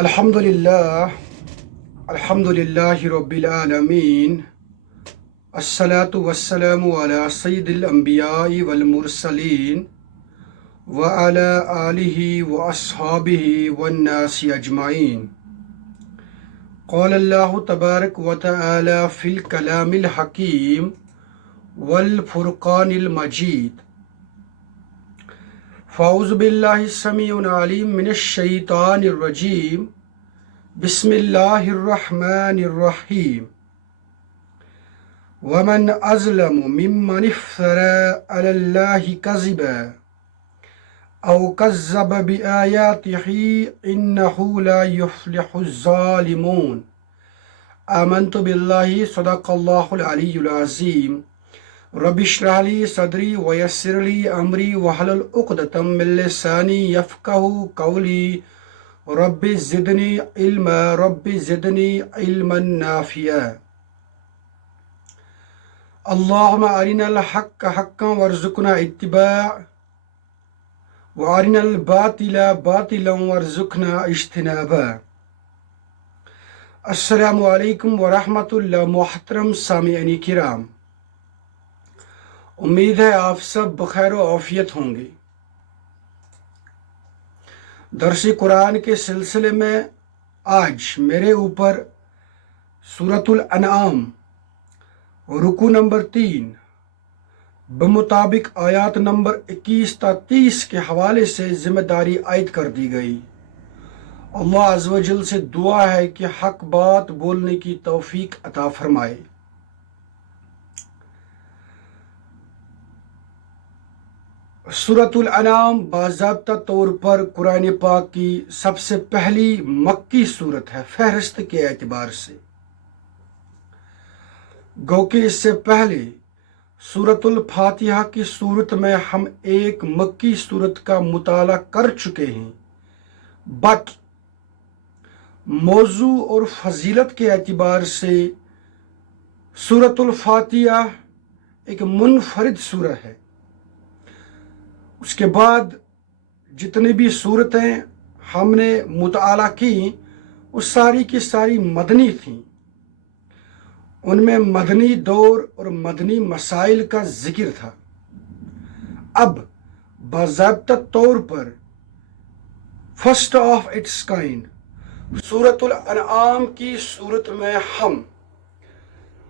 الحمدللہ رب العالمین، الصلاۃ والسلام علی سید الانبیاء والمرسلین وعلی آلہ واصحابہ والناس اجمعین۔ قال اللہ تبارک و تعالی فی الکلام الحکیم والفرقان المجید۔ فاعوذ باللہ السمیع العلیم من الشیطان الرجیم، بسم اللہ الرحمن الرحیم۔ ومن اظلم ممن افترى علی اللہ کذبا او کذب بآیاتہ انہ لا یفلح الظالمون۔ آمنت باللہ، صدق اللہ العلی العظیم۔ رب اشرح لی صدری ویسر لی امری واحلل عقدۃ من لسانی یفقہوا قولی۔ رب زدنی علما، رب زدنی علما نافعا۔ اللہم ارنا الحق حقا وارزقنا اتباع، وارنا الباطل باطلا وارزقنا اجتنابا۔ السلام علیکم ورحمۃ اللہ۔ محترم سامعین کرام، امید ہے آپ سب بخیر و عافیت ہوں گے۔ درس قرآن کے سلسلے میں آج میرے اوپر سورۃ الانعام رکوع نمبر 3 بمطابق آیات نمبر 21 تا 30 کے حوالے سے ذمہ داری عائد کر دی گئی۔ اللہ عز و جل سے دعا ہے کہ حق بات بولنے کی توفیق عطا فرمائے۔ سورۃ الانعام باضابطہ طور پر قرآن پاک کی سب سے پہلی مکی صورت ہے فہرست کے اعتبار سے، گو کہ اس سے پہلے سورۃ الفاتحہ کی صورت میں ہم ایک مکی صورت کا مطالعہ کر چکے ہیں، بٹ موضوع اور فضیلت کے اعتبار سے سورۃ الفاتحہ ایک منفرد سورہ ہے۔ اس کے بعد جتنی بھی صورتیں ہم نے مطالعہ کی وہ ساری کی ساری مدنی تھیں، ان میں مدنی دور اور مدنی مسائل کا ذکر تھا۔ اب باضابطہ طور پر فرسٹ آف اٹس کائنڈ سورۃ الانعام کی صورت میں ہم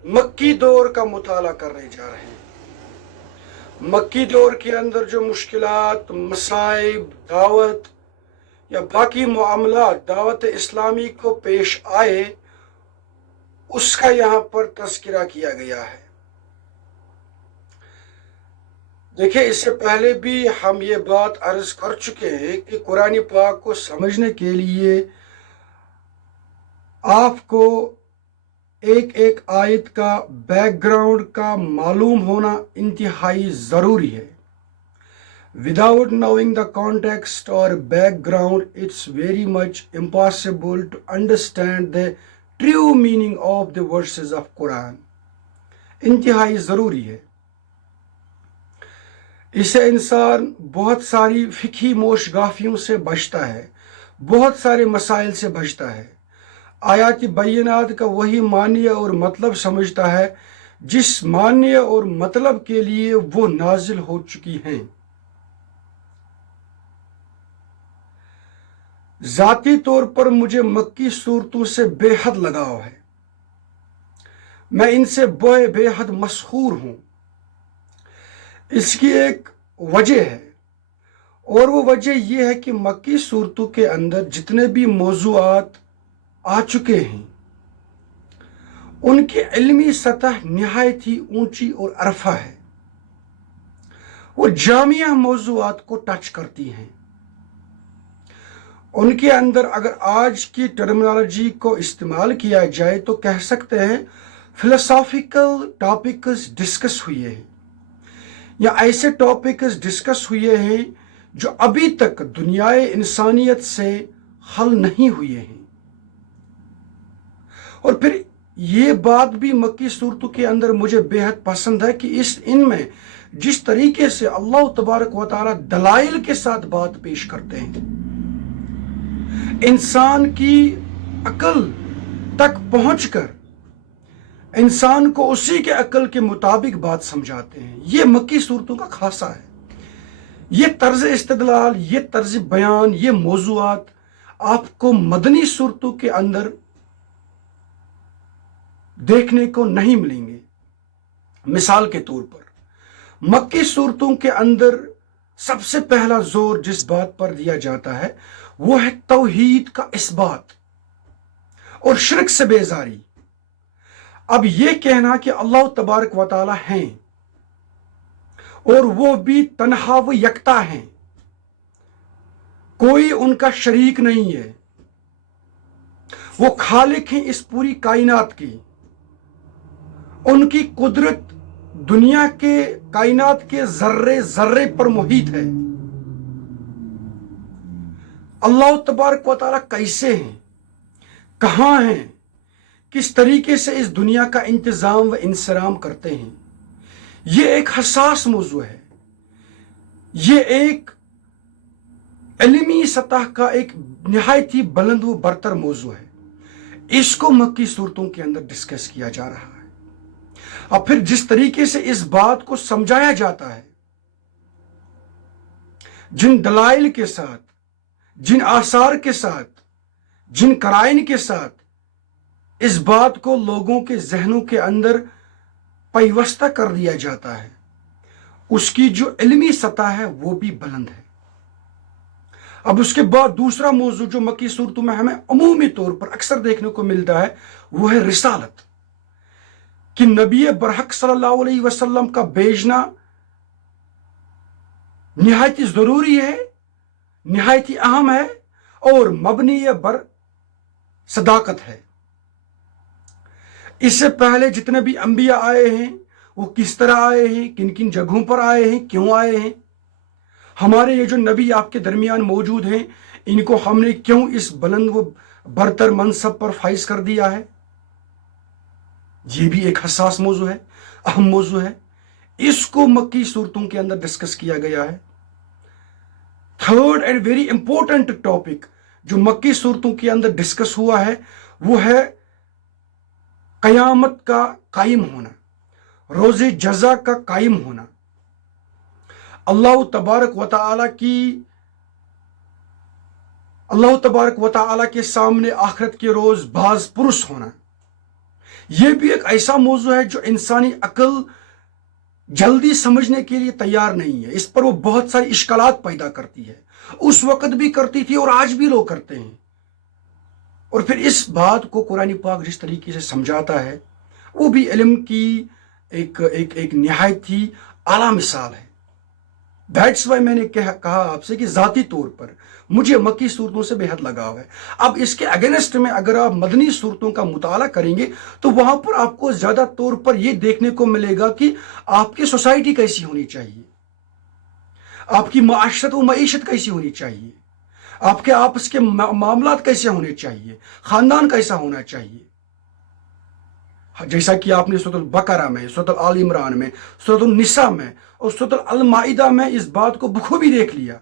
مکی دور کا مطالعہ کرنے جا رہے ہیں۔ مکی دور کے اندر جو مشکلات، مصائب، دعوت یا باقی معاملات دعوت اسلامی کو پیش آئے، اس کا یہاں پر تذکرہ کیا گیا ہے۔ دیکھیں، اس سے پہلے بھی ہم یہ بات عرض کر چکے ہیں کہ قرآن پاک کو سمجھنے کے لیے آپ کو ایک ایک آیت کا بیک گراؤنڈ کا معلوم ہونا انتہائی ضروری ہے۔ Without knowing the context or background, it's very much impossible to understand the true meaning of the verses of Quran۔ انتہائی ضروری ہے، اسے انسان بہت ساری فقہی موش گافیوں سے بچتا ہے، بہت سارے مسائل سے بچتا ہے۔ آیات بینات کا وہی معنی اور مطلب سمجھتا ہے جس معنی اور مطلب کے لیے وہ نازل ہو چکی ہیں۔ ذاتی طور پر مجھے مکی صورتوں سے بے حد لگاؤ ہے، میں ان سے بے حد مسحور ہوں۔ اس کی ایک وجہ ہے، اور وہ وجہ یہ ہے کہ مکی صورتوں کے اندر جتنے بھی موضوعات آ چکے ہیں ان کی علمی سطح نہایت ہی اونچی اور عرفہ ہے، وہ جامعہ موضوعات کو ٹچ کرتی ہیں۔ ان کے اندر اگر آج کی ٹرمنالوجی کو استعمال کیا جائے تو کہہ سکتے ہیں فلسافیکل ٹاپکس ڈسکس ہوئے ہیں، یا ایسے ٹاپکس ڈسکس ہوئے ہیں جو ابھی تک دنیائے انسانیت سے حل نہیں ہوئے ہیں۔ اور پھر یہ بات بھی مکی صورتوں کے اندر مجھے بے حد پسند ہے کہ ان میں جس طریقے سے اللہ تبارک و تعالی دلائل کے ساتھ بات پیش کرتے ہیں، इंसान की अकल तक पहुंचकर इंसान को उसी के अकल के मुताबिक बात समझाते हैं। ये मक्की सूरतों का खासा है। ये तर्ज इस्तदलाल, ये तर्ज बयान, ये मौज़ूआत आपको मदनी सूरतों के अंदर देखने को नहीं मिलेंगे। मिसाल के तौर पर मक्की सूरतों के अंदर सबसे पहला जोर जिस बात पर दिया जाता है वो है तौहीद का इस्बात और शिर्क से बेजारी। अब ये कहना कि अल्लाह तबारक व तआला हैं और वो भी तन्हा व यकता हैं, कोई उनका शरीक नहीं है, वो खालिक हैं इस पूरी कायनात की, उनकी कुदरत दुनिया के कायनात के जर्रे जर्रे पर मुहित है। अल्लाह तबारक व तआला कैसे हैं, कहाँ हैं, किस तरीके से इस दुनिया का इंतजाम व इंसराम करते हैं, ये एक हसास मौजू है। ये एक इल्मी सतह का एक निहायत ही बुलंद व बरतर मौजू है। इसको मक्की सूरतों के अंदर डिस्कस किया जा रहा है। अब फिर जिस तरीके से इस बात को समझाया जाता है, जिन दलाइल के साथ, जिन आसार के साथ, जिन कराइन के साथ इस बात को लोगों के जहनों के अंदर पैवस्ता कर दिया जाता है, उसकी जो इल्मी सतह है वो भी बुलंद है। अब उसके बाद दूसरा मौजू जो मक्की सूरतों में हमें अमूमी तौर पर अक्सर देखने को मिलता है वो है रिसालत, कि नबी बरहक सल्लल्लाहु अलैहि वसल्लम का भेजना निहायत जरूरी है, निहायत अहम है और मबनी बर सदाकत है। इससे पहले जितने भी अंबिया आए हैं वो किस तरह आए हैं, किन किन जगहों पर आए हैं, क्यों आए हैं, हमारे ये जो नबी आपके दरमियान मौजूद हैं इनको हमने क्यों इस बुलंद व बरतर मनसब पर फाइज कर दिया है, ये भी एक हसास मौजू है, अहम मौजू है। इसको मक्की सूरतों के अंदर डिस्कस किया गया है। Third and very important topic जो मक्की सूरतों के अंदर डिस्कस हुआ है वो है कयामत का कायम होना, रोज़े जज़ा का कायम होना, अल्लाह तबारक व तआला के सामने आखिरत के रोज बाज पुरुष होना। यह भी एक ऐसा मौजू है जो इंसानी अकल जल्दी समझने के लिए तैयार नहीं है। इस पर वो बहुत सारी इश्कालात पैदा करती है, उस वक्त भी करती थी और आज भी लोग करते हैं। और फिर इस बात को कुरान पाक जिस तरीके से समझाता है वो भी इल्म की एक निहायत ही आला मिसाल है। दैट्स वाई मैंने कहा आपसे कि जाती तौर पर मुझे मक्की सूरतों से बेहद लगाव है। अब इसके अगेंस्ट में अगर आप मदनी सूरतों का मुताला करेंगे तो वहां पर आपको ज्यादा तौर पर यह देखने को मिलेगा कि आपकी सोसाइटी कैसी होनी चाहिए, आपकी माशरत व मईशत कैसी होनी चाहिए, आपके आपस के मामलात कैसे होने चाहिए, खानदान कैसा होना चाहिए। जैसा कि आपने सूरत बकरा में, सूरत आल इमरान में, सूरत निसा में और सूरत अल माइदा में इस बात को बखूबी देख लिया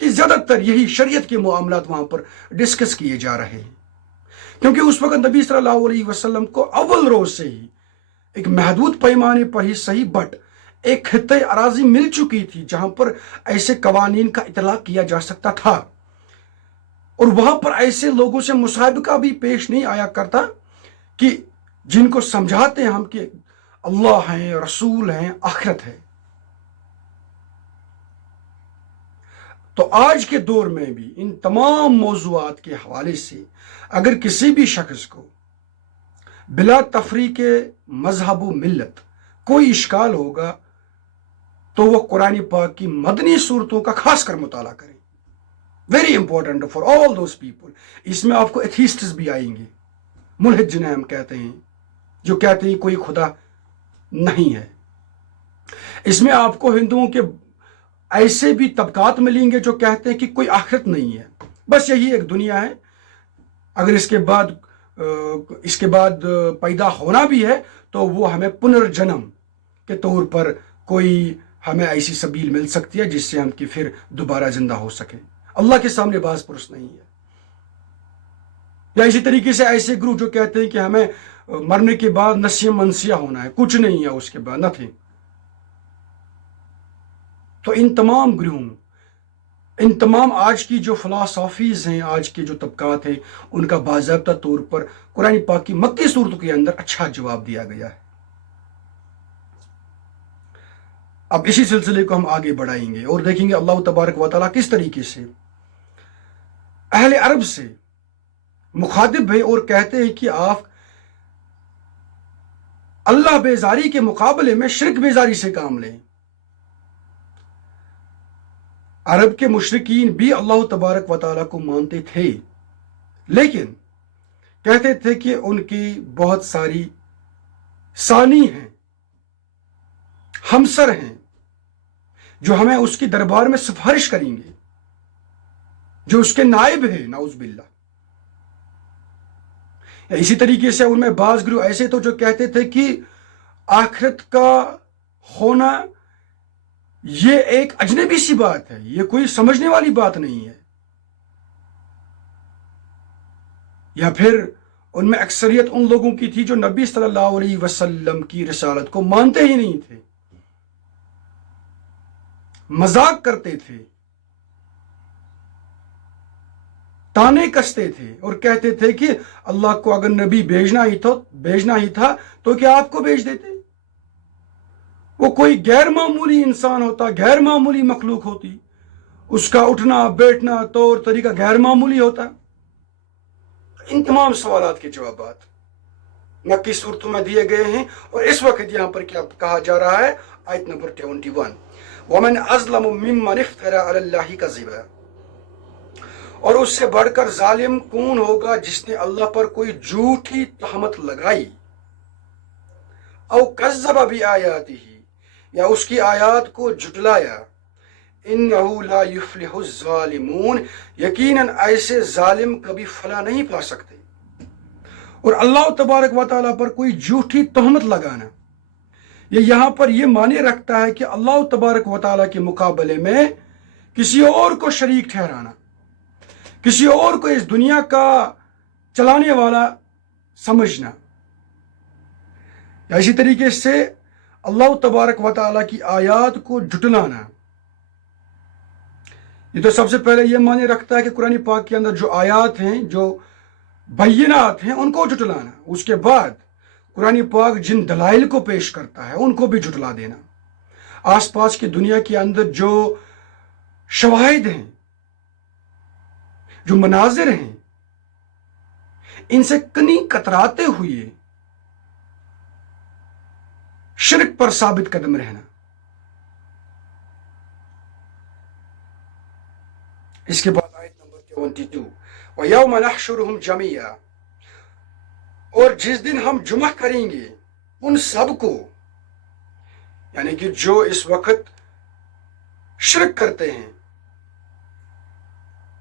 कि ज्यादातर यही शरीयत के मामलात वहां पर डिस्कस किए जा रहे हैं। क्योंकि उस वक्त नबी सल्लल्लाहु अलैहि वसल्लम को अव्वल रोज से ही एक महदूद पैमाने पर ही सही बट एक खित्ते अराजी मिल चुकी थी जहां पर ऐसे कवानीन का इतलाक किया जा सकता था और वहां पर ऐसे लोगों से मुसाहिबा भी पेश नहीं आया करता कि जिनको समझाते हैं हम कि अल्लाह हैं, रसूल हैं, आखिरत है। तो आज के दौर में भी इन तमाम मौजूआत के हवाले से अगर किसी भी शख्स को बिला तफरीक मजहब व मिल्लत कोई इश्काल होगा तो वह कुरान पाक की मदनी सूरतों का खास कर मुताला करें। Very important for all those people. इसमें आपको एथीस्ट्स भी आएंगे, मुल्हिद जिन्हें हम कहते हैं, जो कहते हैं कोई खुदा नहीं है। इसमें आपको हिंदुओं के ऐसे भी तबकात मिलेंगे जो कहते हैं कि कोई आखिरत नहीं है, बस यही एक दुनिया है, अगर इसके बाद पैदा होना भी है तो वो हमें पुनर्जन्म के तौर पर कोई हमें ऐसी सबील मिल सकती है जिससे हम कि फिर दोबारा जिंदा हो सके। अल्लाह के सामने बाज पुरुष नहीं है। یا اسی طریقے سے ایسے گروہ جو کہتے ہیں کہ ہمیں مرنے کے بعد نسیہ منسیہ ہونا ہے، کچھ نہیں ہے اس کے بعد، نتھنگ. تو ان تمام گروہوں، ان تمام آج کی جو فلاسافیز ہیں، آج کے جو طبقات ہیں، ان کا باضابطہ طور پر قرآن پاک کی مکی صورتوں کے اندر اچھا جواب دیا گیا ہے. اب اسی سلسلے کو ہم آگے بڑھائیں گے اور دیکھیں گے اللہ تبارک و تعالیٰ کس طریقے سے اہل عرب سے مخاطب ہے اور کہتے ہیں کہ آپ اللہ بیزاری کے مقابلے میں شرک بیزاری سے کام لیں. عرب کے مشرکین بھی اللہ تبارک و تعالیٰ کو مانتے تھے، لیکن کہتے تھے کہ ان کی بہت ساری ثانی ہیں، ہمسر ہیں، جو ہمیں اس کی دربار میں سفارش کریں گے، جو اس کے نائب ہیں، نعوذ باللہ. اسی طریقے سے ان میں بعض گروہ ایسے تو جو کہتے تھے کہ آخرت کا ہونا یہ ایک اجنبی سی بات ہے، یہ کوئی سمجھنے والی بات نہیں ہے. یا پھر ان میں اکثریت ان لوگوں کی تھی جو نبی صلی اللہ علیہ وسلم کی رسالت کو مانتے ہی نہیں تھے، مذاق کرتے تھے، تانے کستے تھے اور کہتے تھے کہ اللہ کو اگر نبی بھیجنا ہی تھا تو کیا آپ کو بھیج دیتے؟ وہ کوئی غیر معمولی انسان ہوتا، غیر معمولی مخلوق ہوتی، اس کا اٹھنا بیٹھنا طور طریقہ غیر معمولی ہوتا. ان تمام سوالات کے جوابات مکی صورتوں میں دیے گئے ہیں، اور اس وقت یہاں پر کیا کہا جا رہا ہے؟ آیت نمبر 21، وَمَنْ أَظْلَمُ مِمَّنِ افْتَرَىٰ عَلَى اللَّهِ كَذِبًا. اور اس سے بڑھ کر ظالم کون ہوگا جس نے اللہ پر کوئی جھوٹی تہمت لگائی، او کذب بآیاتہ، یا اس کی آیات کو جھٹلایا. انہ لا یفلح الظالمون، یقیناً ایسے ظالم کبھی فلاح نہیں پا سکتے. اور اللہ تبارک و تعالیٰ پر کوئی جھوٹی تہمت لگانا، یہ یہاں پر یہ معنی رکھتا ہے کہ اللہ تبارک و تعالیٰ کے مقابلے میں کسی اور کو شریک ٹھہرانا، کسی اور کو اس دنیا کا چلانے والا سمجھنا. یا اسی طریقے سے اللہ تبارک و تعالیٰ کی آیات کو جھٹلانا. یہ تو سب سے پہلے یہ معنی رکھتا ہے کہ قرآن پاک کے اندر جو آیات ہیں، جو بینات ہیں، ان کو جھٹلانا. اس کے بعد قرآن پاک جن دلائل کو پیش کرتا ہے ان کو بھی جھٹلا دینا. آس پاس کی دنیا کے اندر جو شواہد ہیں، جو مناظر ہیں، ان سے کنی کتراتے ہوئے شرک پر ثابت قدم رہنا. اس کے بعد آیت نمبر 22، وَيَوْمَ نَحْشُرُهُمْ جَمِيعًا، اور جس دن ہم جمع کریں گے ان سب کو، یعنی کہ جو اس وقت شرک کرتے ہیں،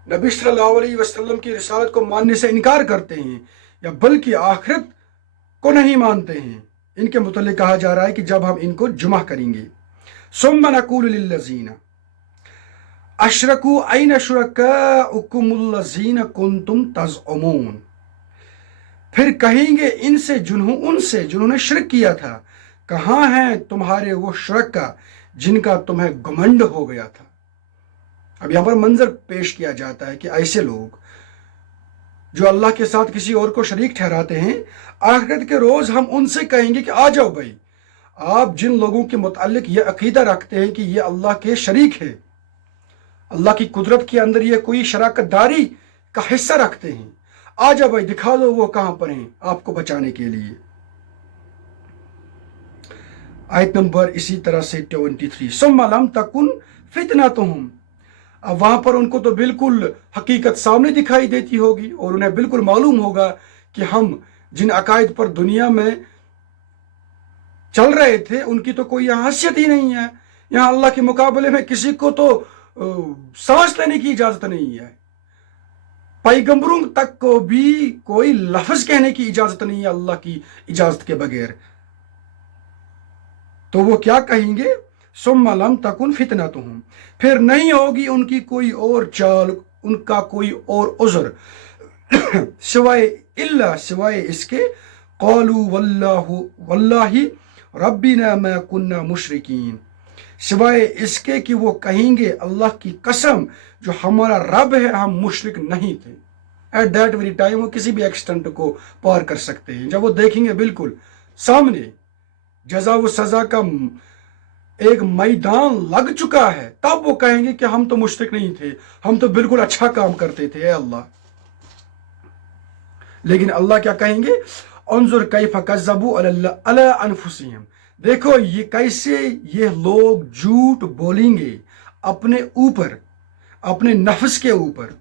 نبی صلی اللہ علیہ وسلم کی رسالت کو ماننے سے انکار کرتے ہیں، یا بلکہ آخرت کو نہیں مانتے ہیں، ان کے متعلق کہا جا رہا ہے کہ جب ہم ان کو جمع کریں گے. ثم نقول للذین اشرکوا این شرکاؤکم الذین کنتم تزعمون، پھر کہیں گے ان سے جنہوں نے شرک کیا تھا، کہاں ہیں تمہارے وہ شرکا جن کا تمہیں گمنڈ ہو گیا تھا. اب یہاں پر منظر پیش کیا جاتا ہے کہ ایسے لوگ جو اللہ کے ساتھ کسی اور کو شریک ٹھہراتے ہیں، آخرت کے روز ہم ان سے کہیں گے کہ آ جاؤ بھائی، آپ جن لوگوں کے متعلق یہ عقیدہ رکھتے ہیں کہ یہ اللہ کے شریک ہے، اللہ کی قدرت کے اندر یہ کوئی شراکت داری کا حصہ رکھتے ہیں، آ جاؤ بھائی، دکھا دو وہ کہاں پر ہیں آپ کو بچانے کے لیے. آیت نمبر اسی طرح سے 23، ثم لم تکن فتنتہم، اب وہاں پر ان کو تو بالکل حقیقت سامنے دکھائی دیتی ہوگی اور انہیں بالکل معلوم ہوگا کہ ہم جن عقائد پر دنیا میں چل رہے تھے ان کی تو کوئی یہاں حیثیت ہی نہیں ہے. یہاں اللہ کے مقابلے میں کسی کو تو سانس لینے کی اجازت نہیں ہے، پیغمبروں تک کو بھی کوئی لفظ کہنے کی اجازت نہیں ہے اللہ کی اجازت کے بغیر. تو وہ کیا کہیں گے؟ ثم لم تکن فتنتہم، پھر نہیں ہوگی ان کی کوئی اور چال، ان کا کوئی اور عذر सिवाय इसके क़ालू वल्लाहि रब्बिना मा कुन्ना मुशरिकीन, सिवाय इसके कि वो कहेंगे अल्लाह की कसम जो हमारा रब है हम मुशरिक नहीं थे। एट दैट वेरी टाइम वो किसी भी एक्सटेंट को पार कर सकते हैं। जब वो देखेंगे बिल्कुल सामने जजा व सजा का एक मैदान लग चुका है, तब वो कहेंगे कि हम तो मुशरिक नहीं थे, हम तो बिल्कुल अच्छा काम करते थे अल्लाह। लेकिन अल्लाह क्या कहेंगे, अंजुर कैफ कज़्ज़बू अला अनफुसिहिम, देखो ये कैसे ये लोग झूठ बोलेंगे अपने ऊपर, अपने नफ्स के ऊपर।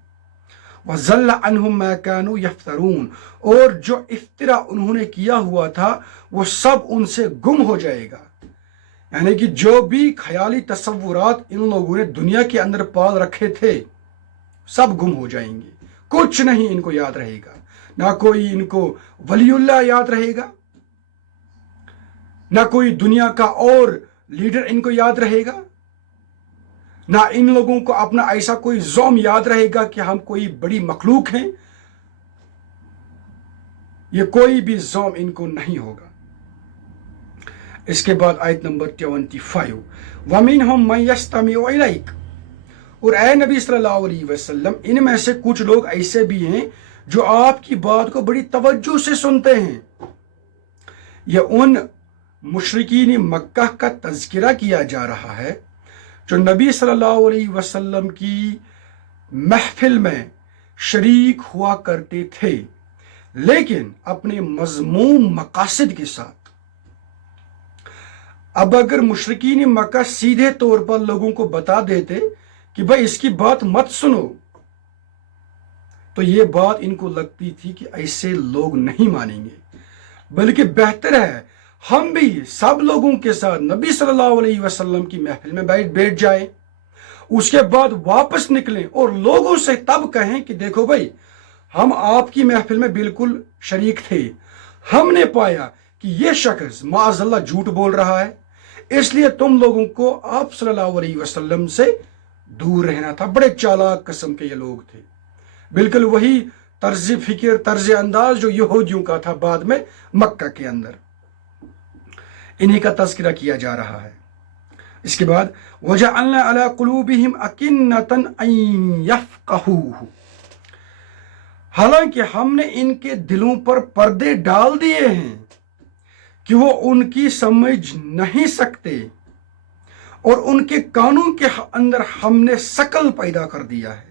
वज़ल्ला अन्हुम मा कानू यफ्तरून, और जो इफ्तिरा उन्होंने किया हुआ था वो सब उनसे गुम हो जाएगा। यानी कि जो भी ख्याली तसव्वुरात इन लोगों ने दुनिया के अंदर पाल रखे थे सब गुम हो जाएंगे, कुछ नहीं इनको याद रहेगा। ना कोई इनको वलीउल्लाह याद रहेगा, ना कोई दुनिया का और लीडर इनको याद रहेगा, ना इन लोगों को अपना ऐसा कोई ज़ौम याद रहेगा कि हम कोई बड़ी मखलूक हैं। ये कोई भी ज़ौम इनको नहीं होगा। इसके बाद आयत नंबर 25, वमिनहुम मन यस्तमिउ इलैक, और ए नबी सल्लल्लाहु अलैहि वसल्लम इनमें से कुछ लोग ऐसे भी हैं जो आपकी बात को बड़ी तवज्जो से सुनते हैं। यह उन मुशरिकीन मक्का का तज़किरा किया जा रहा है जो नबी सल्लल्लाहु अलैहि वसल्लम की महफिल में शरीक हुआ करते थे, लेकिन अपने मज़मूम मकासद के साथ। अब अगर मुशरिकीन मक्का सीधे तौर पर लोगों को बता देते कि भाई इसकी बात मत सुनो, तो ये बात इनको लगती थी कि ऐसे लोग नहीं मानेंगे, बल्कि बेहतर है हम भी सब लोगों के साथ नबी सल्लल्लाहु अलैहि वसल्लम की महफिल में बैठ जाएं, उसके बाद वापस निकलें और लोगों से तब कहें कि देखो भाई हम आपकी महफिल में बिल्कुल शरीक थे, हमने पाया कि ये शख्स माअज़ल्लाह झूठ बोल रहा है, इसलिए तुम लोगों को आप सल्लल्लाहु अलैहि वसल्लम से दूर रहना था। बड़े चालाक किस्म के ये लोग थे, बिल्कुल वही तर्ज फिक्र तर्ज अंदाज जो यहूदियों का था बाद में मक्का के अंदर। इन्हीं का तज़किरा किया जा रहा है। इसके बाद वजअलना अला कुलूबिहिम अकिन्नतन अन यफ़क़हूहु, हालांकि हमने इनके दिलों पर पर्दे डाल दिए हैं कि वो उनकी समझ नहीं सकते, और उनके कानों के अंदर हमने शकल पैदा कर दिया है।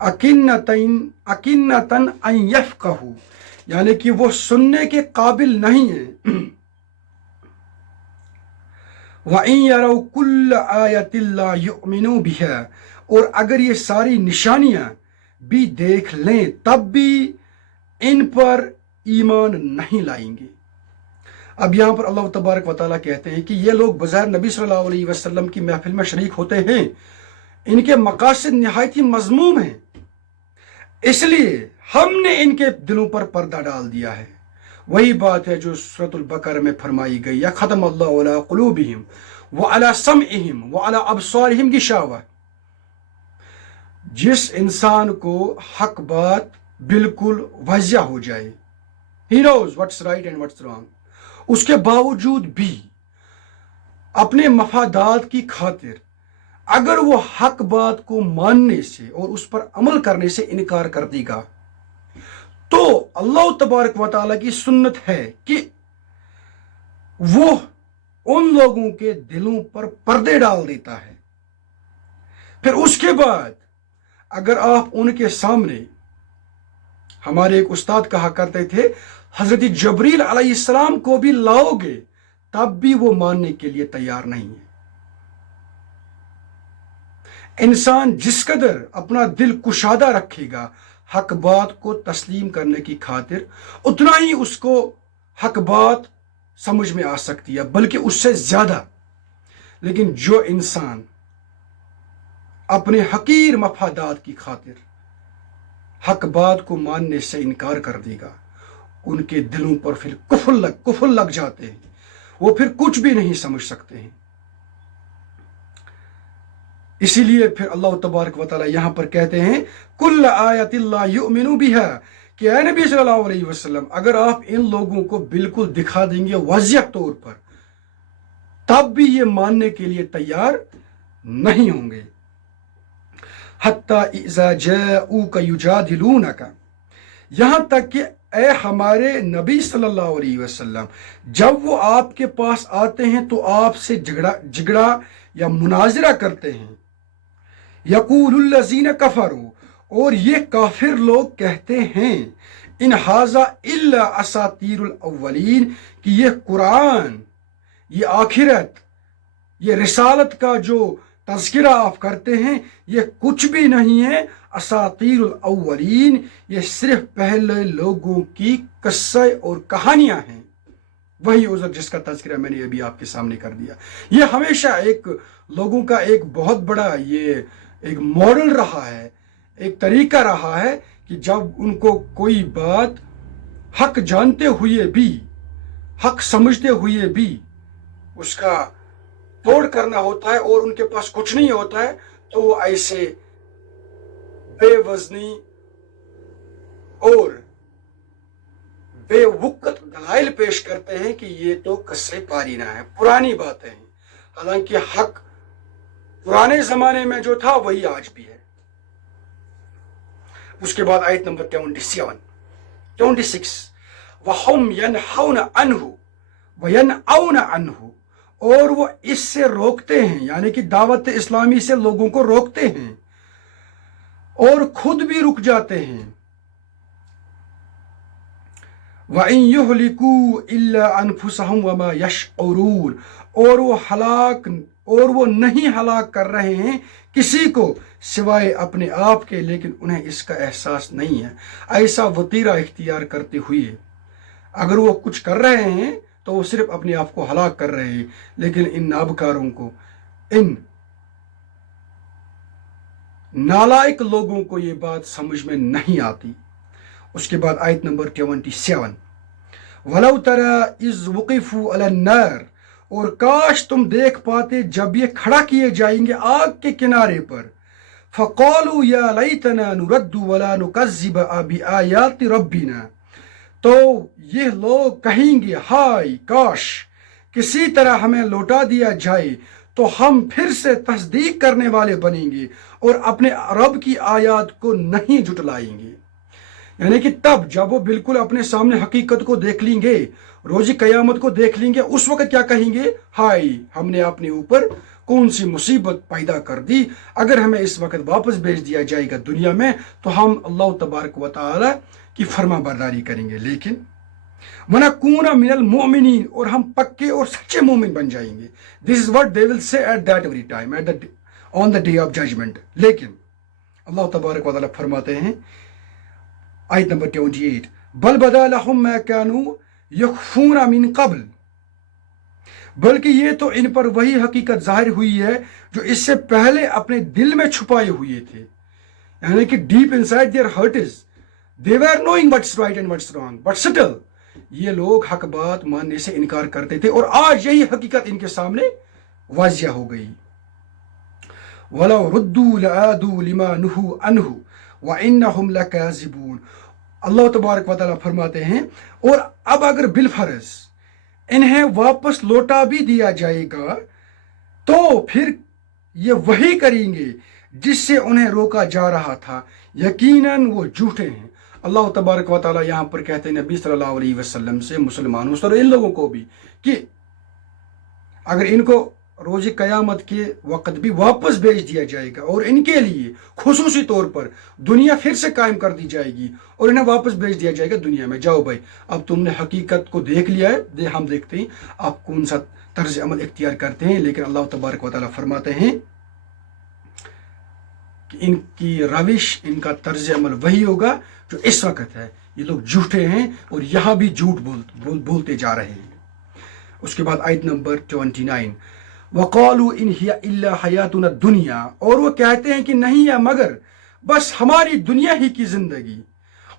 अकिन्नतन अन यफ़क़हू, यानी कि वो सुनने के काबिल नहीं है। वइन यरौ कुल्ल आयतिन ला युमिनू बिहा, और अगर ये सारी निशानियां भी देख लें तब भी इन पर ईमान नहीं लाएंगे। अब यहाँ पर अल्लाह तबारक व तआला कहते हैं कि ये लोग बज़ाहिर नबी सल्लल्लाहु अलैहि वसल्लम की महफिल में शरीक होते हैं, इनके मकासद निहायत ही मज़मूम हैं, इसलिए हमने इनके दिलों पर पर्दा डाल दिया है। वही बात है जो सूरतुल बकरा में फरमाई गई, या ख़तम अल्लाहु अला क़ुलूबिहिम व अला समइहिम व अला अबसारिहिम गिशावा। जिस इंसान को हक बात बिल्कुल वाज़िया हो जाए, he knows what's right and what's wrong, उसके बावजूद भी अपने मफादात की खातिर अगर वो हक बात को मानने से और उस पर अमल करने से इनकार कर देगा, तो अल्लाह तबारक व तआला की सुन्नत है कि वो उन लोगों के दिलों पर पर्दे डाल देता है। फिर उसके बाद अगर आप उनके सामने, हमारे एक उस्ताद कहा करते थे, हजरत जबरील अलैहिस्सलाम को भी लाओगे तब भी वो मानने के लिए तैयार नहीं है। इंसान जिस कदर अपना दिल कुशादा रखेगा हक बात को तस्लीम करने की खातिर, उतना ही उसको हक बात समझ में आ सकती है, बल्कि उससे ज्यादा। लेकिन जो इंसान अपने हकीर मफादात की खातिर हक बात को मानने से इनकार कर देगा, उनके दिलों पर फिर कुफर लग जाते हैं, वो फिर कुछ भी नहीं समझ सकते हैं। इसीलिए फिर अल्लाह तबारक व तआला यहाँ पर कहते हैं कुल्ल आयतिल्ला युमिनु बिहा, कि ऐ नबी सल्लल्लाहु अलैहि वसल्लम, अगर आप इन लोगों को बिल्कुल दिखा देंगे वाज़िह तौर पर, तब भी ये मानने के लिए तैयार नहीं होंगे। हत्ता इज़ा जाऊका युजादिलूनका, यहाँ तक कि ए हमारे नबी सल्लल्लाहु अलैहि वसल्लम, जब वो आपके पास आते हैं तो आपसे झगड़ा या मुनाजरा करते हैं। यक़ूलुल लज़ीना कफ़रू, और ये काफिर लोग कहते हैं, इन हाज़ा इल्ला असातीरुल अव्वलीन, कि ये कुरान, ये आखिरत, ये रिसालत का जो तज़किरा आप करते हैं, ये कुछ भी नहीं है असातीरुल अव्वलीन, ये सिर्फ पहले लोगों की किस्से और कहानियां हैं। वही उज़र जिसका तज़किरा मैंने अभी आपके सामने कर दिया। ये हमेशा एक लोगों का एक बहुत बड़ा ये एक मॉडल रहा है, एक तरीका रहा है कि जब उनको कोई बात हक जानते हुए भी, हक समझते हुए भी उसका तोड़ करना होता है और उनके पास कुछ नहीं होता है, तो वो ऐसे बेवजनी और बेवुकत दलाइल पेश करते हैं कि ये तो किस्से पारीना है, पुरानी बातें हैं। हालांकि हक पुराने जमाने में जो था वही आज भी है। उसके बाद आयत नंबर 26 वहुम यनहौना अन्हु वयनऔना अन्हु, और वो इससे रोकते हैं, यानी कि दावत इस्लामी से लोगों को रोकते हैं और खुद भी रुक जाते हैं। व इन युहलिकू इल्ला अनफुसहुम वमा यशउरून, और वो नहीं हलाक कर रहे हैं किसी को सिवाय अपने आप के, लेकिन उन्हें इसका एहसास नहीं है। ऐसा वतीरा इख्तियार करते हुए अगर वो कुछ कर रहे हैं तो वो सिर्फ अपने आप को हलाक कर रहे हैं, लेकिन इन नाबकारों को, इन नालायक लोगों को ये बात समझ में नहीं आती। उसके बाद आयत नंबर 27 वलौ तरा इज़ वुक़िफ़ू अलन नार, और काश तुम देख पाते जब ये खड़ा किए जाएंगे आग के किनारे पर। फ़क़ालू या लैतना नुरद्दु वला नुकज़्ज़िब बिआयाति रब्बिना, तो ये लोग कहेंगे हाय काश किसी तरह हमें लौटा दिया जाए तो हम फिर से तस्दीक करने वाले बनेंगे और अपने रब की आयत को नहीं जुटलाएंगे। यानी कि तब जब वो बिल्कुल अपने सामने हकीकत को देख लेंगे, रोज़ क़यामत को देख लेंगे, उस वक्त क्या कहेंगे, हाय हमने अपने ऊपर कौन सी मुसीबत पैदा कर दी। अगर हमें इस वक्त वापस भेज दिया जाएगा दुनिया में तो हम अल्लाह तबारक व तआला की फर्मा बरदारी करेंगे, लेकिन वनकूना मिनल मोमिनीन, और हम पक्के और सच्चे मोमिन बन जाएंगे। This is what they will say at that very time, at the on the day of judgment. लेकिन अल्लाह तबारक व तआला फरमाते हैं आयत नंबर 28 बल बदा लहुम मा कानू यख्फूना मिन क़ब्ल, बल्कि ये तो इन पर वही हकीकत जाहिर हुई है जो इससे पहले अपने दिल में छुपाए हुए थे। यानी कि deep inside their heart is they were knowing what's right and what's wrong, but still ये लोग हक बात मानने से इनकार करते थे, और आज यही हकीकत इनके सामने वाजिया हो गई। वलौ रुद्दू लआदू लिमा नुहू अन्हु व इन्नहुम लकाज़िबून। अल्लाह तबारक व तआला फरमाते हैं, और अब अगर बिलफर्ज इन्हें वापस लौटा भी दिया जाएगा तो फिर ये वही करेंगे जिससे उन्हें रोका जा रहा था, यकीनन वो झूठे हैं। अल्लाह तबारक व तआला यहाँ पर कहते हैं नबी सल्लल्लाहु अलैहि वसल्लम से, मुसलमानों से और इन लोगों को भी, कि अगर इनको रोज़ क़यामत के वक़्त भी वापस भेज दिया जाएगा और इनके लिए खुसूसी तौर पर दुनिया फिर से कायम कर दी जाएगी और इन्हें वापस भेज दिया जाएगा दुनिया में, जाओ भाई अब तुमने हकीकत को देख लिया है, हम देखते हैं आप कौन सा तर्ज अमल इख्तियार करते हैं। लेकिन अल्लाह तबारक व तआला फरमाते हैं कि इनकी रविश, इनका तर्ज अमल वही होगा जो इस वक्त है। ये लोग झूठे हैं और यहाँ भी झूठ बोलते जा रहे हैं। उसके बाद आयत नंबर 29 वक़ालू इन हिया इल्ला हयातुना दुनिया, और वो कहते हैं कि नहीं है मगर बस हमारी दुनिया ही की जिंदगी,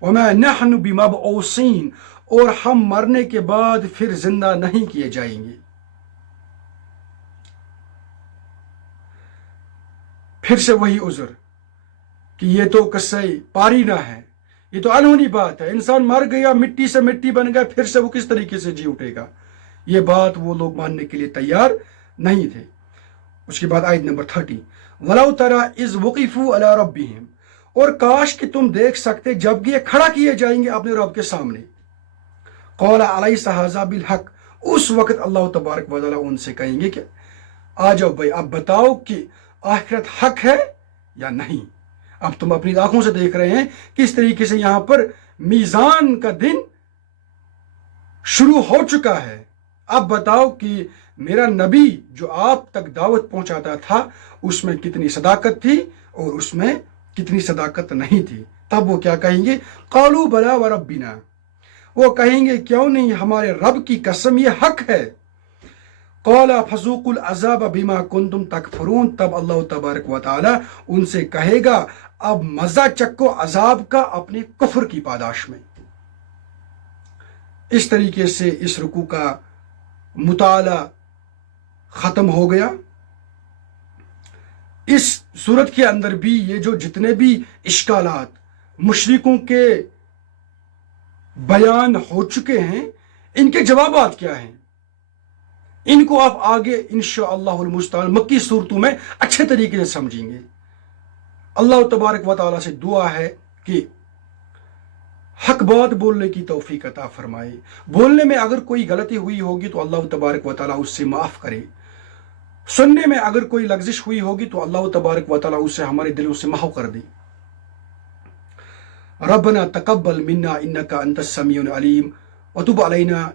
वमा नहनु बिमबऊसीन, और हम मरने के बाद फिर जिंदा नहीं किए जाएंगे। फिर से वही उज़र कि ये तो किस्से पारी ना है, ये तो अनहोनी बात है, इंसान मर गया, मिट्टी से मिट्टी बन गया, फिर से वो किस तरीके से जी उठेगा। ये बात वो लोग मानने के लिए तैयार नहीं थे। उसके बाद आयत नंबर 30, वलाउ तरा इज़ वक़िफ़ू अला रब्बिहिम, और काश कि तुम देख सकते जब ये खड़ा किए जाएंगे अपने रब के सामने। क़ाला अलैसा हाज़ा बिल हक़, उस वक्त अल्लाह तबारक व तआला उनसे कहेंगे कि आ जाओ भाई, अब बताओ कि आखिरत हक है या नहीं। अब तुम अपनी आंखों से देख रहे हैं किस तरीके से यहां पर मीज़ान का दिन शुरू हो चुका है। अब बताओ कि मेरा नबी जो आप तक दावत पहुंचाता था उसमें कितनी सदाकत थी और उसमें कितनी सदाकत नहीं थी। तब वो क्या कहेंगे, क़ालू बला व रब्बिना, वो कहेंगे क्यों नहीं, हमारे रब की कसम ये हक है। क़ाला फज़ूक़ुल अज़ाब बिमा कुन्तुम तकफ़ुरून, तब अल्लाह तबारक व तआला उनसे कहेगा अब मज़ा चक्को अजाब का अपने कुफ्र की पादाश में। इस तरीके से इस रुकू का मुताला ख़त्म हो गया। इस सूरत के अंदर भी ये जो जितने भी इश्कालात मुशरिकों के बयान हो चुके हैं, इनके जवाबात क्या हैं, इनको आप आगे इंशाअल्लाहुल मुस्तआन मक्की सूरतों में अच्छे तरीके से समझेंगे। अल्लाह तबारक व तआला से दुआ है कि हक बात बोलने की तौफीक अता फरमाए। बोलने में अगर कोई गलती हुई होगी तो अल्लाह तबारक व तआला उससे माफ़ करे। सुनने में अगर कोई लग़्ज़िश हुई होगी तो अल्लाह तबारक व तआला उससे हमारे दिलों से महव कर दे। रब्बना तक़ब्बल मिन्ना इन्नका अंतस समीउल अलीम व तुब अलैना